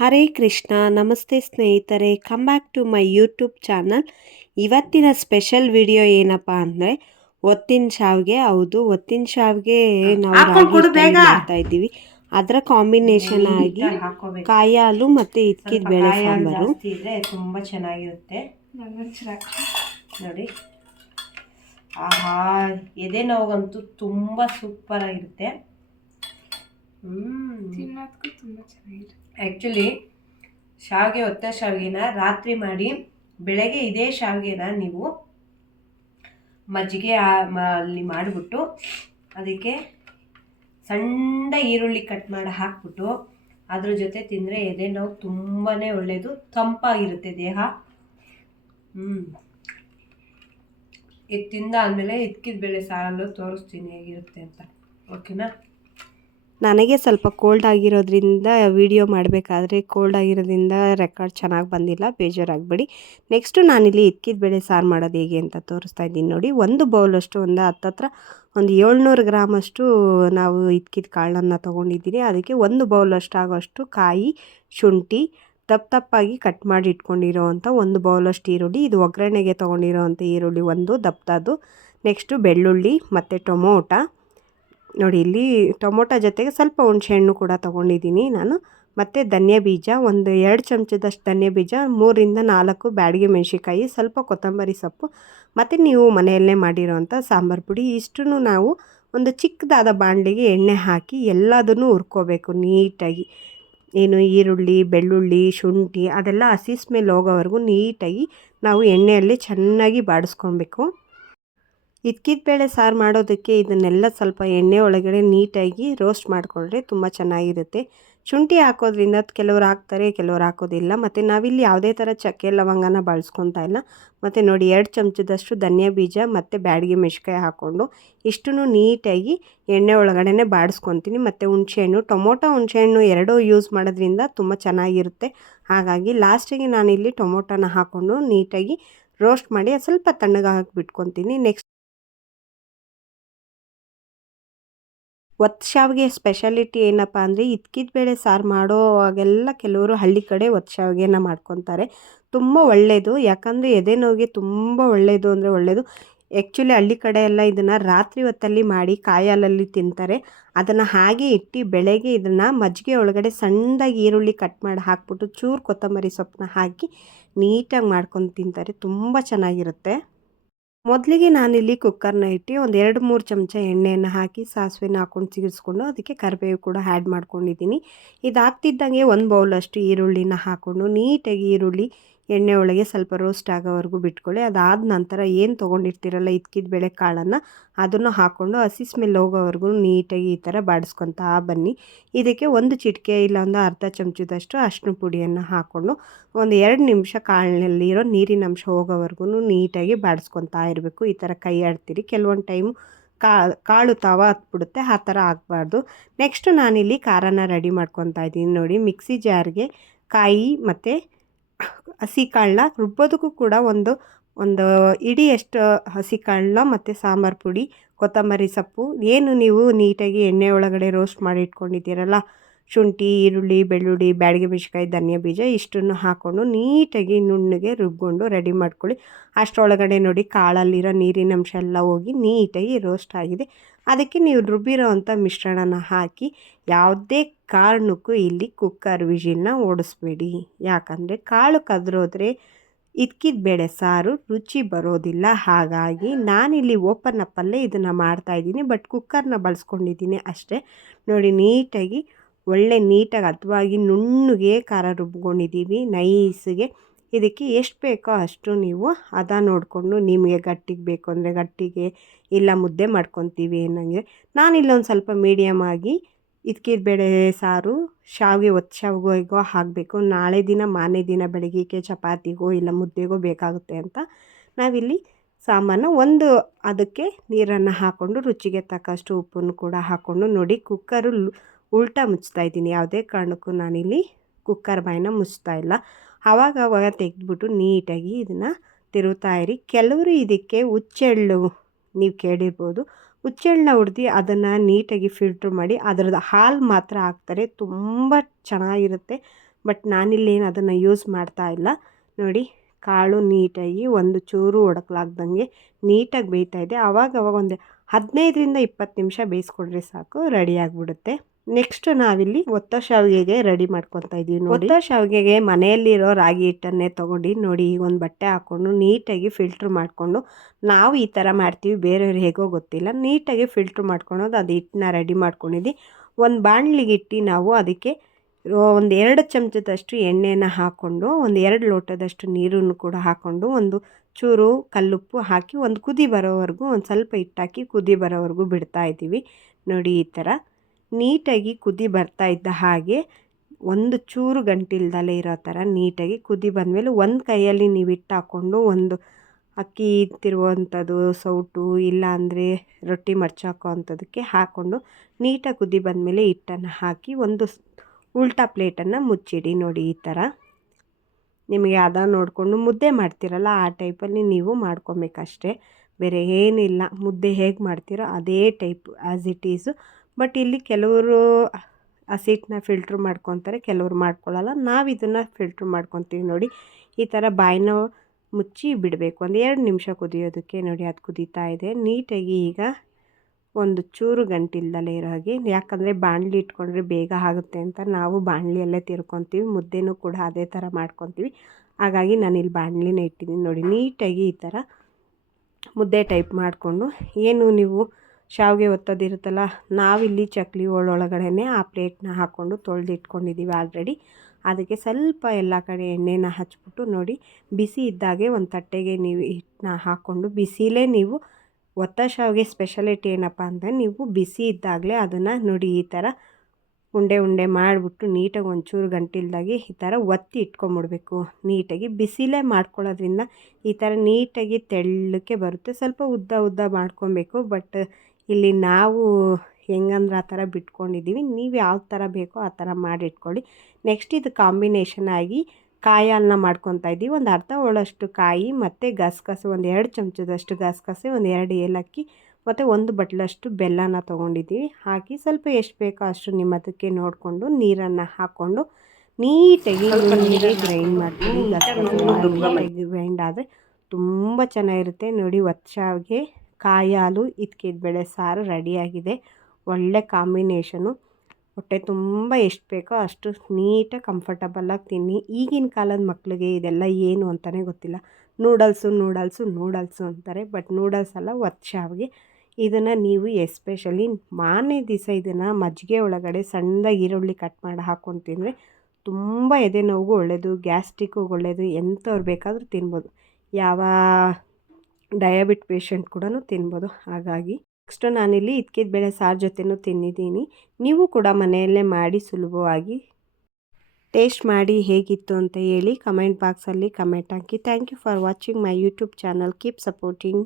ಹರೇ ಕೃಷ್ಣ ನಮಸ್ತೆ ಸ್ನೇಹಿತರೆ, come back to my YouTube channel. ಇವತ್ತಿನ ಸ್ಪೆಷಲ್ ವಿಡಿಯೋ ಏನಪ್ಪ ಅಂದರೆ ಒತ್ತಿನ ಶಾವಿಗೆ. ಹೌದು, ಒತ್ತಿನ ಶಾವಿಗೆ ನಾವು ರಾಗಿ ಹಿಟ್ಟಲ್ಲಿ ಮಾಡ್ತಾ ಇದ್ದೀವಿ. ಅದರ ಕಾಂಬಿನೇಷನ್ ಆಗಿ ಕಾಯಿ ಹಾಲು ಮತ್ತು ಇದ್ಕಿದ ಬೇಳೆ ಸಾಂಬಾರು ತುಂಬ ಚೆನ್ನಾಗಿರುತ್ತೆ ನೋಡಿ. ಆಹಾ, ಎದೆ ನೋವಂತೂ ತುಂಬ ಸೂಪರ್ ಆಗಿರುತ್ತೆ. ತಿನ್ನೋದಕ್ಕೂ ತುಂಬ ಚೆನ್ನಾಗಿರುತ್ತೆ. ಆ್ಯಕ್ಚುಲಿ ಶಾವಿಗೆ, ಒತ್ತ ಶಾವಿಗೆನ ರಾತ್ರಿ ಮಾಡಿ ಬೆಳಗ್ಗೆ ಇದೇ ಶಾವಿಗೆನ ನೀವು ಮಜ್ಜಿಗೆ ಅಲ್ಲಿ ಮಾಡಿಬಿಟ್ಟು ಅದಕ್ಕೆ ಸಣ್ಣ ಈರುಳ್ಳಿ ಕಟ್ ಮಾಡಿ ಹಾಕ್ಬಿಟ್ಟು ಅದ್ರ ಜೊತೆ ತಿಂದರೆ ಎದೆ ನೋವು ತುಂಬಾ ಒಳ್ಳೆಯದು, ತಂಪಾಗಿರುತ್ತೆ ದೇಹ. ಇದು ತಿಂದಾದ್ಮೇಲೆ ಇದ್ಕಿದ ಬೇಳೆ ಸಾರಲ್ಲೂ ತೋರಿಸ್ತೀನಿ ಹೇಗಿರುತ್ತೆ ಅಂತ, ಓಕೆನಾ? ನನಗೆ ಸ್ವಲ್ಪ ಕೋಲ್ಡ್ ಆಗಿರೋದ್ರಿಂದ ವಿಡಿಯೋ ಮಾಡಬೇಕಾದ್ರೆ ಕೋಲ್ಡ್ ಆಗಿರೋದ್ರಿಂದ ರೆಕಾರ್ಡ್ ಚೆನ್ನಾಗಿ ಬಂದಿಲ್ಲ, ಬೇಜಾರಾಗಬೇಡಿ. ನೆಕ್ಸ್ಟು ನಾನಿಲ್ಲಿ ಇದ್ಕಿದ ಬೇಳೆ ಸಾರು ಮಾಡೋದು ಹೇಗೆ ಅಂತ ತೋರಿಸ್ತಾ ಇದ್ದೀನಿ ನೋಡಿ. ಒಂದು ಬೌಲಷ್ಟು ಒಂದು ಹತ್ತತ್ರ ಒಂದು 700 ಗ್ರಾಮಷ್ಟು ನಾವು ಇದ್ಕಿದ ಕಾಳನ್ನು ತೊಗೊಂಡಿದ್ದೀನಿ. ಅದಕ್ಕೆ ಒಂದು ಬೌಲಷ್ಟು ಆಗೋಷ್ಟು ಕಾಯಿ, ಶುಂಠಿ ದಪ್ಪಾಗಿ ಕಟ್ ಮಾಡಿ ಇಟ್ಕೊಂಡಿರೋವಂಥ ಒಂದು ಬೌಲಷ್ಟು ಈರುಳ್ಳಿ, ಇದು ಒಗ್ಗರಣೆಗೆ ತೊಗೊಂಡಿರೋವಂಥ ಈರುಳ್ಳಿ ಒಂದು ದಪ್ಪದು. ನೆಕ್ಸ್ಟು ಬೆಳ್ಳುಳ್ಳಿ ಮತ್ತು ಟೊಮೊಟೊ ನೋಡಿ. ಇಲ್ಲಿ ಟೊಮೊಟೊ ಜೊತೆಗೆ ಸ್ವಲ್ಪ ಹುಣಸೆಹಣ್ಣು ಕೂಡ ತೊಗೊಂಡಿದ್ದೀನಿ ನಾನು. ಮತ್ತು ಧನಿಯಾ ಬೀಜ ಒಂದು 2 ಚಮಚದಷ್ಟು ಧನಿಯಾ ಬೀಜ, 3ರಿಂದ 4 ಬ್ಯಾಡಗಿ ಮೆಣಸಿನ್ಕಾಯಿ, ಸ್ವಲ್ಪ ಕೊತ್ತಂಬರಿ ಸೊಪ್ಪು ಮತ್ತು ನೀವು ಮನೆಯಲ್ಲೇ ಮಾಡಿರೋವಂಥ ಸಾಂಬಾರು ಪುಡಿ. ಇಷ್ಟನ್ನು ನಾವು ಒಂದು ಚಿಕ್ಕದಾದ ಬಾಣಲಿಗೆ ಎಣ್ಣೆ ಹಾಕಿ ಎಲ್ಲದನ್ನು ಹುರ್ಕೋಬೇಕು ನೀಟಾಗಿ. ಏನು ಈರುಳ್ಳಿ, ಬೆಳ್ಳುಳ್ಳಿ, ಶುಂಠಿ ಅದೆಲ್ಲ ಹಸಿ ಸ್ಮೆಲ್ ಹೋಗೋವರೆಗೂ ನೀಟಾಗಿ ನಾವು ಎಣ್ಣೆಯಲ್ಲಿ ಚೆನ್ನಾಗಿ ಬಾಡಿಸ್ಕೊಬೇಕು. ಇದ್ಕಿದ ಬೇಳೆ ಸಾರು ಮಾಡೋದಕ್ಕೆ ಇದನ್ನೆಲ್ಲ ಸ್ವಲ್ಪ ಎಣ್ಣೆ ಒಳಗಡೆ ನೀಟಾಗಿ ರೋಸ್ಟ್ ಮಾಡಿಕೊಂಡ್ರೆ ತುಂಬ ಚೆನ್ನಾಗಿರುತ್ತೆ. ಶುಂಠಿ ಹಾಕೋದ್ರಿಂದ ಕೆಲವ್ರು ಹಾಕ್ತಾರೆ, ಕೆಲವ್ರು ಹಾಕೋದಿಲ್ಲ. ಮತ್ತು ನಾವಿಲ್ಲಿ ಯಾವುದೇ ಥರ ಚಕ್ಕೆ ಲವಂಗನ ಬಳಸ್ಕೊತಾ ಇಲ್ಲ. ಮತ್ತು ನೋಡಿ 2 ಚಮಚದಷ್ಟು ಧನಿಯಾ ಬೀಜ ಮತ್ತು ಬ್ಯಾಡಗಿ ಮೆಣಸಿನ್ಕಾಯಿ ಹಾಕ್ಕೊಂಡು ಇಷ್ಟನ್ನು ನೀಟಾಗಿ ಎಣ್ಣೆ ಒಳಗಡೆ ಬಾಡಿಸ್ಕೊತೀನಿ. ಮತ್ತು ಹುಣಸೆಹಣ್ಣು, ಟೊಮೊಟೊ ಹುಣಸೆಹಣ್ಣು ಎರಡೂ ಯೂಸ್ ಮಾಡೋದ್ರಿಂದ ತುಂಬ ಚೆನ್ನಾಗಿರುತ್ತೆ. ಹಾಗಾಗಿ ಲಾಸ್ಟಿಗೆ ನಾನಿಲ್ಲಿ ಟೊಮೊಟೊನ ಹಾಕ್ಕೊಂಡು ನೀಟಾಗಿ ರೋಸ್ಟ್ ಮಾಡಿ ಸ್ವಲ್ಪ ತಣ್ಣಗಾಗಿ ಬಿಟ್ಕೊತೀನಿ. ನೆಕ್ಸ್ಟ್ ಒತ್ತು ಶಾವಿಗೆ ಸ್ಪೆಷಾಲಿಟಿ ಏನಪ್ಪ ಅಂದರೆ ಇದ್ಕಿದ ಬೇಳೆ ಸಾರು ಮಾಡೋವಾಗೆಲ್ಲ ಕೆಲವರು ಹಳ್ಳಿ ಕಡೆ ಒತ್ತು ಶಾವಿಗೆನ ಮಾಡ್ಕೊತಾರೆ. ತುಂಬ ಒಳ್ಳೆಯದು, ಯಾಕಂದರೆ ಎದೆ ನೋವಿಗೆ ತುಂಬ ಒಳ್ಳೆಯದು ಅಂದರೆ ಒಳ್ಳೆಯದು. ಆ್ಯಕ್ಚುಲಿ ಹಳ್ಳಿ ಕಡೆ ಎಲ್ಲ ಇದನ್ನು ರಾತ್ರಿ ಹೊತ್ತಲ್ಲಿ ಮಾಡಿ ಕಾಯಿ ಹಾಲಲ್ಲಿ ತಿಂತಾರೆ. ಅದನ್ನು ಹಾಗೆ ಇಟ್ಟು ಬೆಳಗ್ಗೆ ಇದನ್ನು ಮಜ್ಜಿಗೆ ಒಳಗಡೆ ಸಣ್ಣದಾಗಿ ಈರುಳ್ಳಿ ಕಟ್ ಮಾಡಿ ಹಾಕ್ಬಿಟ್ಟು ಚೂರು ಕೊತ್ತಂಬರಿ ಸೊಪ್ಪನ್ನ ಹಾಕಿ ನೀಟಾಗಿ ಮಾಡ್ಕೊಂಡು ತಿಂತಾರೆ, ತುಂಬ ಚೆನ್ನಾಗಿರುತ್ತೆ. ಮೊದಲಿಗೆ ನಾನಿಲ್ಲಿ ಕುಕ್ಕರ್ನ ಇಟ್ಟು ಒಂದು 2-3 ಚಮಚ ಎಣ್ಣೆಯನ್ನು ಹಾಕಿ ಸಾಸಿವೆನ ಹಾಕ್ಕೊಂಡು ಸಿಗಿಸ್ಕೊಂಡು ಅದಕ್ಕೆ ಕರಿಬೇವು ಕೂಡ ಆ್ಯಡ್ ಮಾಡ್ಕೊಂಡಿದ್ದೀನಿ. ಇದಾಗ್ತಿದ್ದಂಗೆ ಒಂದು ಬೌಲಷ್ಟು ಈರುಳ್ಳಿನ ಹಾಕ್ಕೊಂಡು ನೀಟಾಗಿ ಈರುಳ್ಳಿ ಎಣ್ಣೆ ಒಳಗೆ ಸ್ವಲ್ಪ ರೋಸ್ಟ್ ಆಗೋವರೆಗೂ ಬಿಟ್ಕೊಳ್ಳಿ. ಅದಾದ ನಂತರ ಏನು ತೊಗೊಂಡಿರ್ತೀರಲ್ಲ ಇದ್ಕಿದ ಬೇಳೆ ಕಾಳನ್ನು ಅದನ್ನು ಹಾಕ್ಕೊಂಡು ಹಸಿ ಸ್ಮೆಲ್ ಹೋಗೋವರೆಗೂ ನೀಟಾಗಿ ಈ ಥರ ಬಾಡಿಸ್ಕೊತಾ ಬನ್ನಿ. ಇದಕ್ಕೆ ಒಂದು ಚಿಟಿಕೆ ಇಲ್ಲ ಒಂದು ಅರ್ಧ ಚಮಚದಷ್ಟು ಅರಿಶಿನ ಪುಡಿಯನ್ನು ಹಾಕ್ಕೊಂಡು ಒಂದು 2 ನಿಮಿಷ ಕಾಳಿನಲ್ಲಿರೋ ನೀರಿನ ಅಂಶ ಹೋಗೋವರೆಗೂ ನೀಟಾಗಿ ಬಾಡಿಸ್ಕೊತಾ ಇರಬೇಕು. ಈ ಥರ ಕೈ ಆಡ್ತೀರಿ, ಕೆಲವೊಂದು ಟೈಮು ಕಾಳು ತಾವ ಹತ್ಬಿಡುತ್ತೆ, ಆ ಥರ ಆಗಬಾರ್ದು. ನೆಕ್ಸ್ಟು ನಾನಿಲ್ಲಿ ಖಾರನ ರೆಡಿ ಮಾಡ್ಕೊತಾ ಇದ್ದೀನಿ ನೋಡಿ. ಮಿಕ್ಸಿ ಜಾರ್ಗೆ ಕಾಯಿ ಮತ್ತು ಹಸಿ ಕಾಳನ್ನ ರುಬ್ಬೋದಕ್ಕೂ ಕೂಡ ಒಂದು ಇಡಿಯಷ್ಟು ಹಸಿ ಕಾಳನ್ನ ಮತ್ತು ಸಾಂಬಾರು ಪುಡಿ, ಕೊತ್ತಂಬರಿ ಸೊಪ್ಪು, ಏನು ನೀವು ನೀಟಾಗಿ ಎಣ್ಣೆ ಒಳಗಡೆ ರೋಸ್ಟ್ ಮಾಡಿ ಇಟ್ಕೊಂಡಿದ್ದೀರಲ್ಲ ಶುಂಠಿ, ಈರುಳ್ಳಿ, ಬೆಳ್ಳುಳ್ಳಿ, ಬ್ಯಾಡಗಿ ಮೆಣಸಿನ್ಕಾಯಿ, ಧನಿಯಾ ಬೀಜ ಇಷ್ಟನ್ನು ಹಾಕ್ಕೊಂಡು ನೀಟಾಗಿ ನುಣ್ಣಗೆ ರುಬ್ಕೊಂಡು ರೆಡಿ ಮಾಡ್ಕೊಳ್ಳಿ. ಅಷ್ಟರೊಳಗಡೆ ನೋಡಿ ಕಾಳಲ್ಲಿರೋ ನೀರಿನ ಅಂಶ ಎಲ್ಲ ಹೋಗಿ ನೀಟಾಗಿ ರೋಸ್ಟ್ ಆಗಿದೆ. ಅದಕ್ಕೆ ನೀವು ರುಬ್ಬಿರೋ ಅಂಥ ಮಿಶ್ರಣನ ಹಾಕಿ ಯಾವುದೇ ಕಾರಣಕ್ಕೂ ಇಲ್ಲಿ ಕುಕ್ಕರ್ ವಿಜಿಲ್ನ ಓಡಿಸ್ಬೇಡಿ. ಯಾಕಂದರೆ ಕಾಳು ಕದ್ರೋದ್ರೆ ಇದ್ಕಿದ ಬೇಳೆ ಸಾರು ರುಚಿ ಬರೋದಿಲ್ಲ. ಹಾಗಾಗಿ ನಾನಿಲ್ಲಿ ಓಪನ್ ಅಪ್ಪಲ್ಲೇ ಇದನ್ನು ಮಾಡ್ತಾಯಿದ್ದೀನಿ, ಬಟ್ ಕುಕ್ಕರ್ನ ಬಳಸ್ಕೊಂಡಿದ್ದೀನಿ ಅಷ್ಟೇ. ನೋಡಿ ನೀಟಾಗಿ ನೀಟಾಗಿ ಹದವಾಗಿ ನುಣ್ಣಗೆ ಖಾರ ರುಬ್ಕೊಂಡಿದ್ದೀವಿ ನೈಸಿಗೆ. ಇದಕ್ಕೆ ಎಷ್ಟು ಬೇಕೋ ಅಷ್ಟು ನೀವು ಹದ ನೋಡಿಕೊಂಡು, ನಿಮಗೆ ಗಟ್ಟಿಗೆ ಬೇಕು ಅಂದರೆ ಗಟ್ಟಿಗೆ, ಇಲ್ಲ ಮುದ್ದೆ ಮಾಡ್ಕೊತೀವಿ ಅನ್ನಂಗೆ. ನಾನಿಲ್ಲೊಂದು ಸ್ವಲ್ಪ ಮೀಡಿಯಮ್ ಆಗಿ ಇದ್ಕಿದ ಬೇಳೆ ಸಾರು ಶಾವಿಗೆ ಒತ್ತು ಶಾವಿಗೆಗೋ ಹಾಕಬೇಕು. ನಾಳೆ ದಿನ ಮಾರನೇ ದಿನ ಬೆಳಗ್ಗೆಗೆ ಚಪಾತಿಗೋ ಇಲ್ಲ ಮುದ್ದೆಗೋ ಬೇಕಾಗುತ್ತೆ ಅಂತ ನಾವಿಲ್ಲಿ ಸಾಮಾನು ಒಂದು ಅದಕ್ಕೆ ನೀರನ್ನು ಹಾಕ್ಕೊಂಡು ರುಚಿಗೆ ತಕ್ಕಷ್ಟು ಉಪ್ಪನ್ನು ಕೂಡ ಹಾಕ್ಕೊಂಡು ನೋಡಿ ಕುಕ್ಕರು ಉಲ್ಟಾ ಮುಚ್ತಾ ಇದ್ದೀನಿ. ಯಾವುದೇ ಕಾರಣಕ್ಕೂ ನಾನಿಲ್ಲಿ ಕುಕ್ಕರ್ ಬಾಯಿನ ಮುಚ್ತಾ ಇಲ್ಲ. ಆವಾಗ ತೆಗೆದ್ಬಿಟ್ಟು ನೀಟಾಗಿ ಇದನ್ನು ತಿರುಗ್ತಾ ಇರಿ. ಕೆಲವರು ಇದಕ್ಕೆ ಹುಚ್ಚೆಳ್ಳು ನೀವು ಕೇಳಿರ್ಬೋದು, ಹುಚ್ಚೆಳ್ಳನ್ನ ಹುರಿದು ಅದನ್ನು ನೀಟಾಗಿ ಫಿಲ್ಟ್ರ್ ಮಾಡಿ ಅದರದ್ದು ಹಾಲು ಮಾತ್ರ ಹಾಕ್ತಾರೆ, ತುಂಬ ಚೆನ್ನಾಗಿರುತ್ತೆ. ಬಟ್ ನಾನಿಲ್ಲೇನು ಅದನ್ನು ಯೂಸ್ ಮಾಡ್ತಾ ಇಲ್ಲ. ನೋಡಿ ಕಾಳು ನೀಟಾಗಿ ಒಂದು ಚೂರು ಒಡಕಲಾಗ್ದಂಗೆ ನೀಟಾಗಿ ಬೇಯ್ತಾ ಇದೆ. ಆವಾಗವಾಗ ಒಂದು 15-20 ನಿಮಿಷ ಬೇಯಿಸ್ಕೊಂಡ್ರೆ ಸಾಕು, ರೆಡಿ ಆಗಿಬಿಡುತ್ತೆ. ನೆಕ್ಸ್ಟ್ ನಾವಿಲ್ಲಿ ಒತ್ತ ಶಾವಿಗೆಗೆ ರೆಡಿ ಮಾಡ್ಕೊತಾ ಇದ್ದೀವಿ. ನೋಡಿ ಒತ್ತ ಶಾವಿಗೆಗೆ ಮನೆಯಲ್ಲಿರೋ ರಾಗಿ ಹಿಟ್ಟನ್ನೇ ತೊಗೊಂಡು ನೋಡಿ ಒಂದು ಬಟ್ಟೆ ಹಾಕ್ಕೊಂಡು ನೀಟಾಗಿ ಫಿಲ್ಟ್ರ್ ಮಾಡಿಕೊಂಡು, ನಾವು ಈ ಥರ ಮಾಡ್ತೀವಿ, ಬೇರೆಯವ್ರು ಹೇಗೋ ಗೊತ್ತಿಲ್ಲ, ನೀಟಾಗಿ ಫಿಲ್ಟ್ರ್ ಮಾಡ್ಕೊಳೋದು. ಅದು ಹಿಟ್ಟನ್ನ ರೆಡಿ ಮಾಡ್ಕೊಂಡಿದ್ದು ಒಂದು ಬಾಣಲಿಗೆ ಇಟ್ಟು ನಾವು ಅದಕ್ಕೆ ಒಂದು 2 ಚಮಚದಷ್ಟು ಎಣ್ಣೆನ ಹಾಕ್ಕೊಂಡು, ಒಂದು 2 ಲೋಟದಷ್ಟು ನೀರನ್ನು ಕೂಡ ಹಾಕ್ಕೊಂಡು, ಒಂದು ಚೂರು ಕಲ್ಲುಪ್ಪು ಹಾಕಿ ಒಂದು ಕುದಿ ಬರೋವರೆಗೂ ಒಂದು ಸ್ವಲ್ಪ ಹಿಟ್ಟಾಕಿ ಕುದಿ ಬರೋವರೆಗೂ ಬಿಡ್ತಾ ಇದ್ದೀವಿ. ನೋಡಿ ಈ ಥರ ನೀಟಾಗಿ ಕುದಿ ಬರ್ತಾ ಇದ್ದ ಹಾಗೆ ಒಂದು ಚೂರು ಗಂಟಿಲ್ದಲೇ ಇರೋ ಥರ ನೀಟಾಗಿ ಕುದಿ ಬಂದಮೇಲೆ ಒಂದು ಕೈಯಲ್ಲಿ ನೀವು ಹಿಟ್ಟು ಹಾಕ್ಕೊಂಡು, ಒಂದು ಅಕ್ಕಿ ತಿರುವಂಥದ್ದು ಸೌಟು ಇಲ್ಲ ಅಂದರೆ ರೊಟ್ಟಿ ಮಡ್ಚಾಕೋ ಅಂಥದಕ್ಕೆ ಹಾಕ್ಕೊಂಡು ನೀಟಾಗಿ ಕುದಿ ಬಂದಮೇಲೆ ಹಿಟ್ಟನ್ನು ಹಾಕಿ ಒಂದು ಉಲ್ಟಾ ಪ್ಲೇಟನ್ನು ಮುಚ್ಚಿಡಿ. ನೋಡಿ ಈ ಥರ ನಿಮಗೆ ಅದ ನೋಡಿಕೊಂಡು ಮುದ್ದೆ ಮಾಡ್ತೀರಲ್ಲ ಆ ಟೈಪಲ್ಲಿ ನೀವು ಮಾಡ್ಕೊಬೇಕಷ್ಟೇ, ಬೇರೆ ಏನಿಲ್ಲ. ಮುದ್ದೆ ಹೇಗೆ ಮಾಡ್ತೀರೋ ಅದೇ type as it Yesu. But ಇಲ್ಲಿ ಕೆಲವರು ಹಸಿಟ್ಟನ್ನ ಫಿಲ್ಟ್ರ್ ಮಾಡ್ಕೊತಾರೆ, ಕೆಲವರು ಮಾಡ್ಕೊಳ್ಳಲ್ಲ. ನಾವು ಇದನ್ನು ಫಿಲ್ಟ್ರ್ ಮಾಡ್ಕೊತೀವಿ. ನೋಡಿ ಈ ಥರ ಬಾಯಿನ ಮುಚ್ಚಿ ಬಿಡಬೇಕು ಒಂದು 2 ನಿಮಿಷ ಕುದಿಯೋದಕ್ಕೆ. ನೋಡಿ ಅದು ಕುದೀತಾ ಇದೆ ನೀಟಾಗಿ. ಈಗ ಒಂದು ಚೂರು ಗಂಟಿಲ್ದಲೇ ಇರೋ ಹಾಗೆ, ಯಾಕಂದರೆ ಬಾಣಲಿ ಇಟ್ಕೊಂಡ್ರೆ ಬೇಗ ಆಗುತ್ತೆ ಅಂತ ನಾವು ಬಾಣಲಿಯಲ್ಲೇ ತಿರ್ಕೊತೀವಿ. ಮುದ್ದೆನೂ ಕೂಡ ಅದೇ ಥರ ಮಾಡ್ಕೊತೀವಿ. ಹಾಗಾಗಿ ನಾನಿಲ್ಲಿ ಬಾಣಲಿನೇ ಇಟ್ಟಿದ್ದೀನಿ. ನೋಡಿ ನೀಟಾಗಿ ಈ ಥರ ಮುದ್ದೆ ಟೈಪ್ ಮಾಡಿಕೊಂಡು, ಏನು ನೀವು ಶಾವಿಗೆ ಒತ್ತೋದಿರುತ್ತಲ್ಲ, ನಾವಿಲ್ಲಿ ಚಕ್ಲಿ ಒಳಗಡೆ ಆ ಪ್ಲೇಟ್ನ ಹಾಕ್ಕೊಂಡು ತೊಳೆದಿಟ್ಕೊಂಡಿದ್ದೀವಿ ಆಲ್ರೆಡಿ. ಅದಕ್ಕೆ ಸ್ವಲ್ಪ ಎಲ್ಲ ಕಡೆ ಎಣ್ಣೆನ ಹಚ್ಬಿಟ್ಟು ನೋಡಿ ಬಿಸಿ ಇದ್ದಾಗೆ ಒಂದು ತಟ್ಟೆಗೆ ನೀವು ಹಿಟ್ಟನ್ನ ಹಾಕ್ಕೊಂಡು, ಬಿಸಿಲೇ ನೀವು ಒತ್ತ ಶಾವಿಗೆ ಸ್ಪೆಷಾಲಿಟಿ ಏನಪ್ಪ ಅಂದರೆ ನೀವು ಬಿಸಿ ಇದ್ದಾಗಲೇ ಅದನ್ನು ನೋಡಿ ಈ ಥರ ಉಂಡೆ ಉಂಡೆ ಮಾಡಿಬಿಟ್ಟು ನೀಟಾಗಿ ಒಂಚೂರು ಗಂಟಿಲ್ದಾಗೆ ಈ ಥರ ಒತ್ತಿ ಇಟ್ಕೊಂಬಿಡ್ಬೇಕು. ನೀಟಾಗಿ ಬಿಸಿಲೇ ಮಾಡ್ಕೊಳ್ಳೋದ್ರಿಂದ ಈ ಥರ ನೀಟಾಗಿ ತೆಳ್ಳಕ್ಕೆ ಬರುತ್ತೆ. ಸ್ವಲ್ಪ ಉದ್ದ ಮಾಡ್ಕೊಬೇಕು. ಬಟ್ ಇಲ್ಲಿ ನಾವು ಹೆಂಗಂದ್ರೆ ಆ ಥರ ಬಿಟ್ಕೊಂಡಿದ್ದೀವಿ. ನೀವು ಯಾವ ಥರ ಬೇಕೋ ಆ ಥರ ಮಾಡಿಟ್ಕೊಳ್ಳಿ. ನೆಕ್ಸ್ಟ್ ಇದು ಕಾಂಬಿನೇಷನ್ ಆಗಿ ಕಾಯಿ ಹಾಲನ್ನ ಮಾಡ್ಕೊತಾ ಇದ್ದೀವಿ. ಒಂದು ಅರ್ಧ ಹೋಳಷ್ಟು ಕಾಯಿ ಮತ್ತು ಗಸಗಸೆ, ಒಂದು 2 ಚಮಚದಷ್ಟು ಗಸಗಸೆ, ಒಂದು 2 ಏಲಕ್ಕಿ ಮತ್ತು 1 ಬಟ್ಲಷ್ಟು ಬೆಲ್ಲನ ತೊಗೊಂಡಿದ್ದೀವಿ. ಹಾಕಿ ಸ್ವಲ್ಪ ಎಷ್ಟು ಬೇಕೋ ಅಷ್ಟು ನಿಮ್ಮ ಅದಕ್ಕೆ ನೋಡಿಕೊಂಡು ನೀರನ್ನು ಹಾಕ್ಕೊಂಡು ನೀಟಾಗಿ ಗ್ರೈಂಡ್ ಮಾಡ್ತೀವಿ. ಗಸಗಸೆ ಗ್ರೈಂಡ್ ಆದರೆ ತುಂಬ ಚೆನ್ನಾಗಿರುತ್ತೆ. ನೋಡಿ ಒತ್ತ ಶಾವಿಗೆ, ಕಾಯಿ ಹಾಲು, ಬೇಳೆ ಸಾರು ರೆಡಿಯಾಗಿದೆ. ಒಳ್ಳೆ ಕಾಂಬಿನೇಷನು. ಹೊಟ್ಟೆ ತುಂಬ ಎಷ್ಟು ಬೇಕೋ ಅಷ್ಟು ನೀಟಾಗಿ ಕಂಫರ್ಟಬಲಾಗಿ ತಿನ್ನಿ. ಈಗಿನ ಕಾಲದ ಮಕ್ಕಳಿಗೆ ಇದೆಲ್ಲ ಏನು ಅಂತಲೇ ಗೊತ್ತಿಲ್ಲ. ನೂಡಲ್ಸು ಅಂತಾರೆ. ಬಟ್ ನೂಡಲ್ಸ್ ಅಲ್ಲ, ಒತ್ತ ಶಾವಿಗೆ. ಇದನ್ನು ನೀವು ಎಸ್ಪೆಷಲಿ ಮಾರನೇ ದಿವಸ ಇದನ್ನು ಮಜ್ಜಿಗೆ ಒಳಗಡೆ ಸಣ್ಣದಾಗಿ ಈರುಳ್ಳಿ ಕಟ್ ಮಾಡಿ ಹಾಕ್ಕೊಂಡು ತಿಂದರೆ ತುಂಬ ಎದೆ ನೋವಿಗೂ ಒಳ್ಳೆಯದು, ಗ್ಯಾಸ್ಟ್ರಿಕ್ಕಿಗೂ ಒಳ್ಳೆಯದು. ಎಂಥವ್ರು ಬೇಕಾದರೂ ತಿನ್ಬೋದು. ಯಾವ ಡಯಾಬಿಟ್ ಪೇಷಂಟ್ ಕೂಡ ತಿನ್ಬೋದು. ಹಾಗಾಗಿ ನೆಕ್ಸ್ಟ್ ನಾನಿಲ್ಲಿ ಬೇಳೆ ಸಾರು ಜೊತೆನೂ ತಿಂದಿದ್ದೀನಿ. ನೀವು ಕೂಡ ಮನೆಯಲ್ಲೇ ಮಾಡಿ ಸುಲಭವಾಗಿ ಟೇಸ್ಟ್ ಮಾಡಿ ಹೇಗಿತ್ತು ಅಂತ ಹೇಳಿ ಕಮೆಂಟ್ ಬಾಕ್ಸಲ್ಲಿ ಕಮೆಂಟ್ ಹಾಕಿ. Thank you for watching my YouTube channel. Keep supporting.